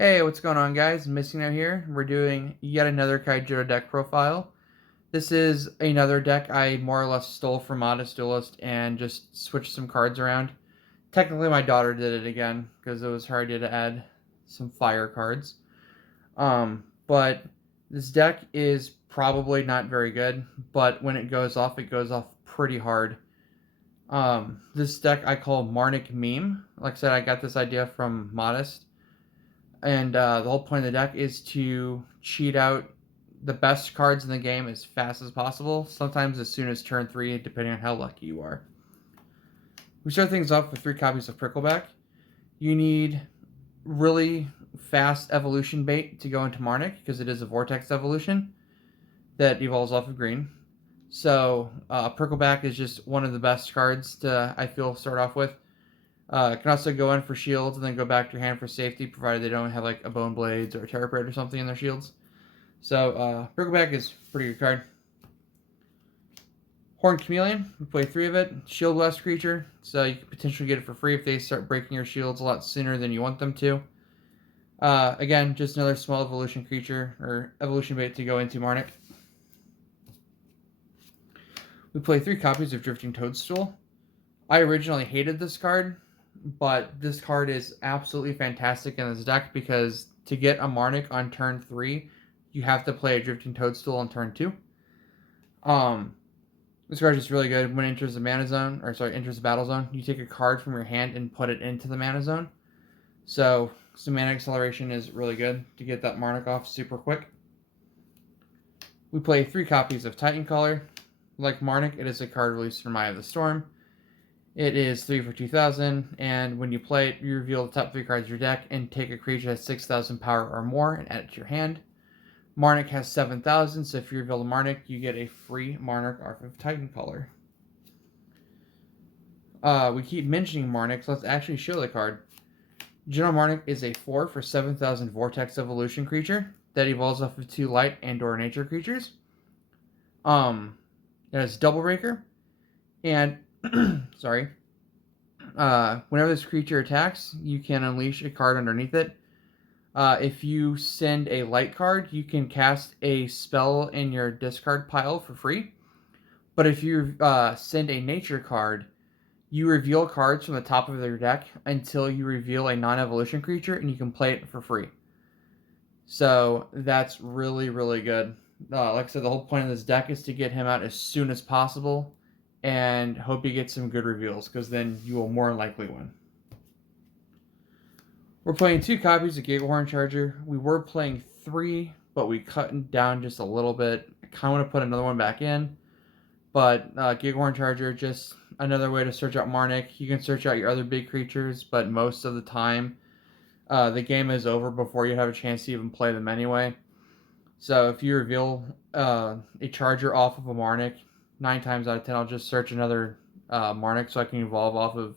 Hey, what's going on, guys? Missing out here. We're doing yet another Kaijudo deck profile. This is another deck I more or less stole from modestduelist and just switched some cards around. Technically, my daughter did it again because it was her idea to add some fire cards. But this deck is probably not very good, but when it goes off pretty hard. This deck I call Marnik Meme. Like I said, I got this idea from Modest. And the whole point of the deck is to cheat out the best cards in the game as fast as possible, sometimes as soon as turn 3, depending on how lucky you are. We start things off with 3 copies of Prickleback. You need really fast evolution bait to go into Marnik, because it is a Vortex evolution that evolves off of green. So Prickleback is just one of the best cards to, I feel, start off with. It can also go in for shields and then go back to your hand for safety, provided they don't have like a Bone Blades or a Terror Parrot or something in their shields. So Brickleback is a pretty good card. Horned Chameleon, we play 3 of it. Shield Blast creature, so you can potentially get it for free if they start breaking your shields a lot sooner than you want them to. Again, just another small evolution creature, or evolution bait to go into Marnik. We play 3 copies of Drifting Toadstool. I originally hated this card, but this card is absolutely fantastic in this deck because to get a Marnik on turn 3, you have to play a Drifting Toadstool on turn 2. This card is just really good. When it enters the mana zone, enters the battle zone, you take a card from your hand and put it into the mana zone. So some mana acceleration is really good to get that Marnik off super quick. We play 3 copies of Titan Caller. Like Marnik, it is a card released from Eye of the Storm. It is 3 for 2,000, and when you play it, you reveal the top 3 cards of your deck and take a creature that has 6,000 power or more and add it to your hand. Marnik has 7,000, so if you reveal the Marnik, you get a free Marnik off of Titan Caller. We keep mentioning Marnik, so let's actually show the card. General Marnik is a 4 for 7,000 Vortex Evolution creature that evolves off of 2 light and or nature creatures. It has Double Breaker, and sorry. Whenever this creature attacks, you can unleash a card underneath it. If you send a light card, you can cast a spell in your discard pile for free. But if you send a nature card, you reveal cards from the top of your deck until you reveal a non-evolution creature, and you can play it for free. So that's really, really good. Like I said, the whole point of this deck is to get him out as soon as possible and hope you get some good reveals, because then you will more likely win. We're playing 2 copies of Gigahorn Charger. We were playing 3, but we cut down just a little bit. I kind of want to put another one back in, but Gigahorn Charger, just another way to search out Marnik. You can search out your other big creatures, but most of the time, the game is over before you have a chance to even play them anyway. So if you reveal a Charger off of a Marnik, 9 times out of 10, I'll just search another Marnik so I can evolve off of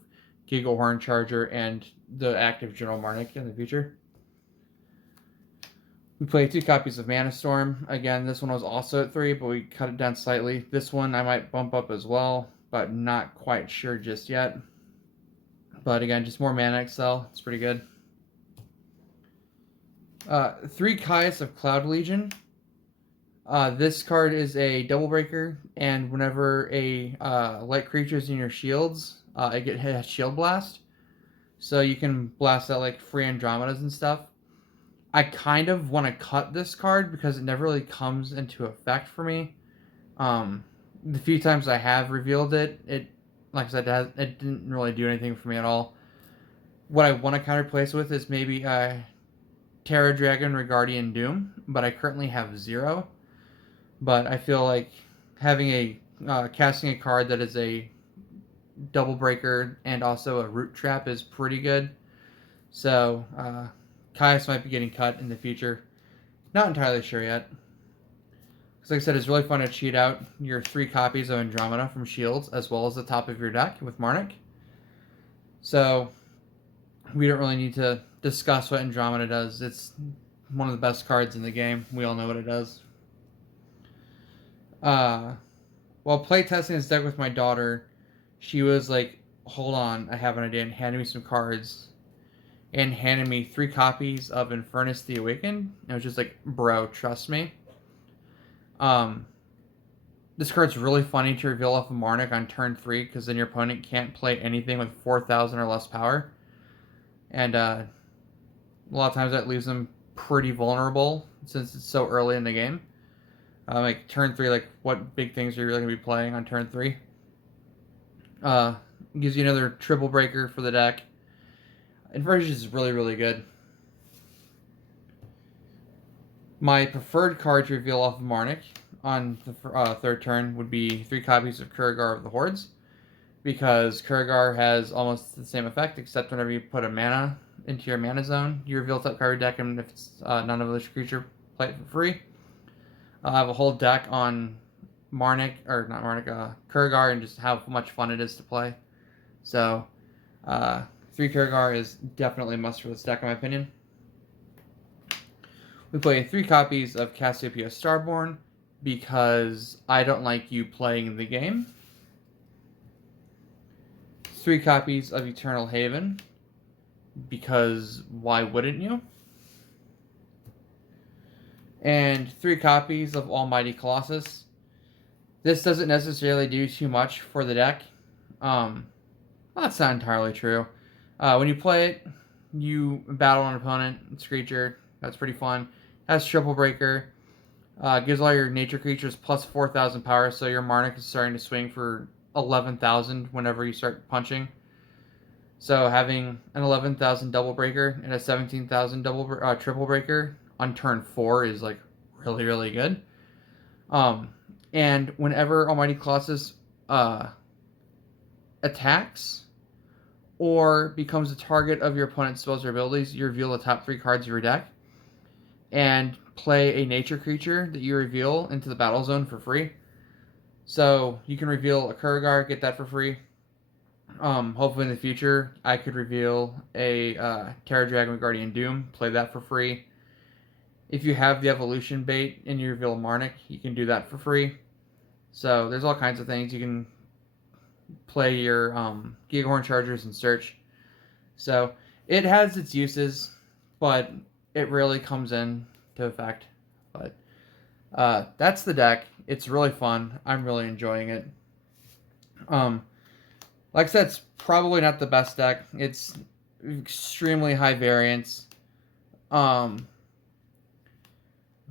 Gigahorn Charger and the active General Marnik in the future. We played 2 copies of Mana Storm. Again, this one was also at 3, but we cut it down slightly. This one I might bump up as well, but not quite sure just yet. But again, just more mana excel. It's pretty good. 3 Kai's of Cloud Legion. This card is a double breaker, and whenever a light creature is in your shields, it gets shield blast. So you can blast out like free Andromedas and stuff. I kind of want to cut this card because it never really comes into effect for me. The few times I have revealed it, like I said, it didn't really do anything for me at all. What I want to kind of replace with is maybe Terra Dragon Regardian Doom, but I currently have 0. But I feel like having casting a card that is a double breaker and also a root trap is pretty good. So Caius might be getting cut in the future. Not entirely sure yet. Because like I said, it's really fun to cheat out your 3 copies of Andromeda from Shields as well as the top of your deck with Marnik. So we don't really need to discuss what Andromeda does. It's one of the best cards in the game. We all know what it does. While playtesting this deck with my daughter, she was like, hold on, I have an idea, and handed me some cards. and handed me 3 copies of Infernus the Awakened. It was just like, bro, trust me. This card's really funny to reveal off of Marnik on turn 3, because then your opponent can't play anything with 4,000 or less power. And a lot of times that leaves them pretty vulnerable since it's so early in the game. Like turn 3, like what big things are you really going to be playing on turn 3? Gives you another triple breaker for the deck. Inversion is really, really good. My preferred card to reveal off of Marnik on the third turn would be 3 copies of Kurigar of the Hordes, because Kurigar has almost the same effect, except whenever you put a mana into your mana zone, you reveal top card deck, and if it's non-evolution creature, play it for free. I have a whole deck on Marnik, or not Marnik, Kurigar, and just how much fun it is to play. So, 3 Kurigar is definitely a must for this deck, in my opinion. We play 3 copies of Cassiopeia Starborn, because I don't like you playing the game. 3 copies of Eternal Haven, because why wouldn't you? And 3 copies of Almighty Colossus. This doesn't necessarily do too much for the deck. That's not entirely true. When you play it, you battle an opponent. It's a creature. That's pretty fun. Has Triple Breaker. Gives all your nature creatures plus 4,000 power, so your Marnik is starting to swing for 11,000 whenever you start punching. So having an 11,000 double breaker and a 17,000 triple breaker on turn 4 is like really, really good. And whenever Almighty Colossus attacks or becomes a target of your opponent's spells or abilities, you reveal the top 3 cards of your deck and play a nature creature that you reveal into the battle zone for free. So you can reveal a Kurigar, get that for free. Hopefully in the future, I could reveal a Terra Dragon with Guardian Doom, play that for free. If you have the evolution bait and you reveal Marnik, you can do that for free. So there's all kinds of things. You can play your Gigahorn Chargers and search. So it has its uses, but it really comes in to effect. But that's the deck. It's really fun. I'm really enjoying it. Like I said, it's probably not the best deck. It's extremely high variance.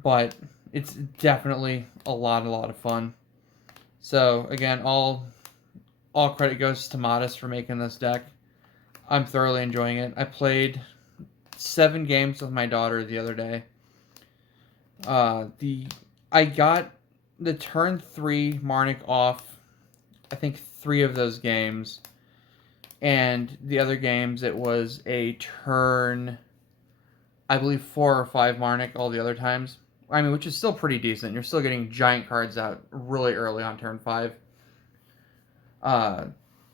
But it's definitely a lot of fun. So again, all credit goes to Modest for making this deck. I'm thoroughly enjoying it. I played 7 games with my daughter the other day. I got the turn 3 Marnik off, I think 3 of those games, and the other games it was a turn, I believe 4 or 5 Marnik all the other times. I mean, which is still pretty decent. You're still getting giant cards out really early on turn 5.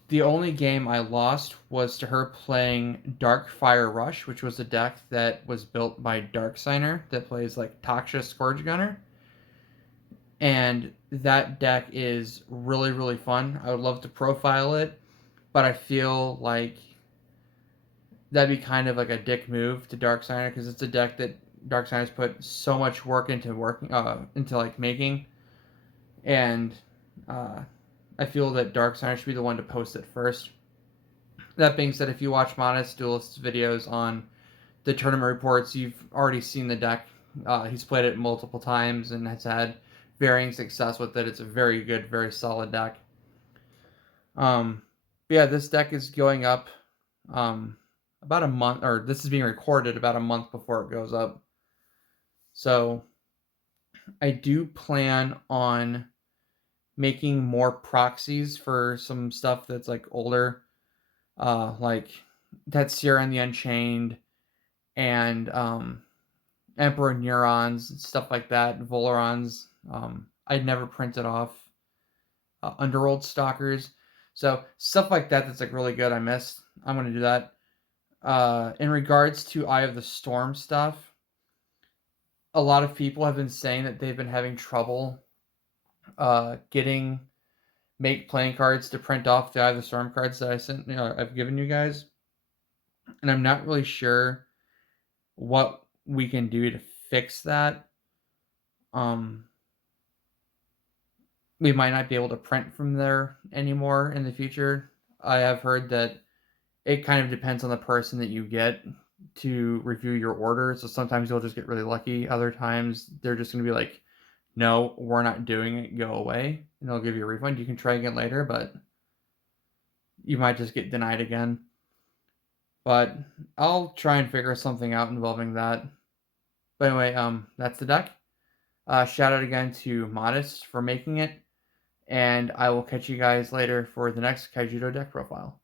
The only game I lost was to her playing Dark Fire Rush, which was a deck that was built by Darksigner that plays like Taksha Scourge Gunner. And that deck is really, really fun. I would love to profile it, but I feel like that'd be kind of like a dick move to Darksigner, because it's a deck that Darksigner's put so much work into making, and I feel that Darksigner should be the one to post it first. That being said, if you watch Modest Duelist's videos on the tournament reports, you've already seen the deck. He's played it multiple times and has had varying success with it. It's a very good, very solid deck. Yeah, this deck is going up about a month, or this is being recorded about a month before it goes up. So I do plan on making more proxies for some stuff that's like older, like that Sierra and the Unchained, and Emperor Neurons, stuff like that, Volerons. I'd never printed off Underworld Stalkers, so stuff like that that's like really good. I missed. I'm gonna do that. In regards to Eye of the Storm stuff, a lot of people have been saying that they've been having trouble getting playing cards to print off the Eye of the Storm cards that I've given you guys. and I'm not really sure what we can do to fix that. Um, we might not be able to print from there anymore in the future. I have heard that it kind of depends on the person that you get to review your order. So sometimes you'll just get really lucky. Other times they're just going to be like, no, we're not doing it. Go away. And they'll give you a refund. You can try again later, but you might just get denied again. But I'll try and figure something out involving that. But anyway, that's the deck. Shout out again to Modest for making it. And I will catch you guys later for the next Kaijudo deck profile.